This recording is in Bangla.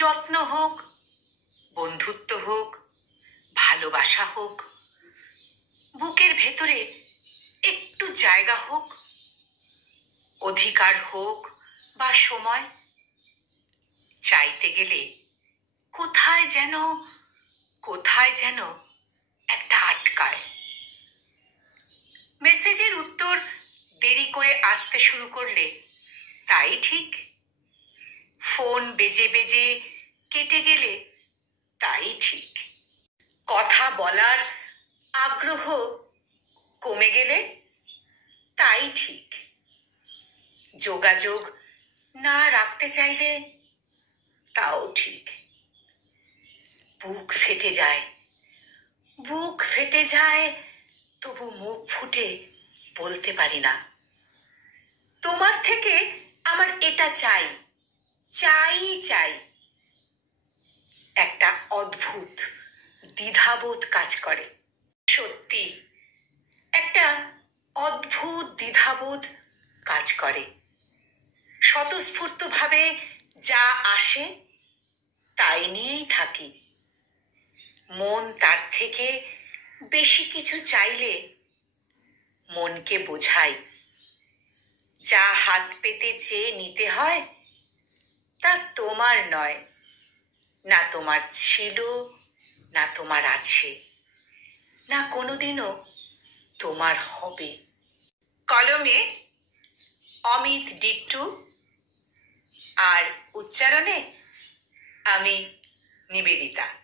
যত্ন হোক, বন্ধুত্ব হোক, ভালোবাসা হোক, বুকের ভেতরে একটু জায়গা হোক, অধিকার হোক বা সময়, চাইতে গেলে কোথায় যেন একটা আটকায়। মেসেজের উত্তর দেরি করে আসতে শুরু করলে তাই ঠিক, ফোন বেজে বেজে কেটে গেলে তাই ঠিক, কথা বলার আগ্রহ কমে গেলে তাই ঠিক, যোগাযোগ না রাখতে চাইলে তাও ঠিক। বুক ফেটে যায়, তবু মুখ ফুটে বলতে পারি না। তোমার থেকে আমার এটা চাই। একটা অদ্ভুত দ্বিধাবোধ কাজ করে। সত্যি একটা অদ্ভুত দ্বিধাবোধ কাজ করে। স্বতঃস্ফূর্তভাবে যা আসে তাই নিয়েই থাকি। মন তার থেকে বেশি কিছু চাইলে মনকে বোঝাই, যা হাত পেতে চেয়ে নিতে হয় তা তোমার নয়, না তোমার ছিল, না তোমার আছে, না কোনোদিনও তোমার হবে। কলমে অমিত ডিট্টু, আর উচ্চারণে আমি নিবেদিতা।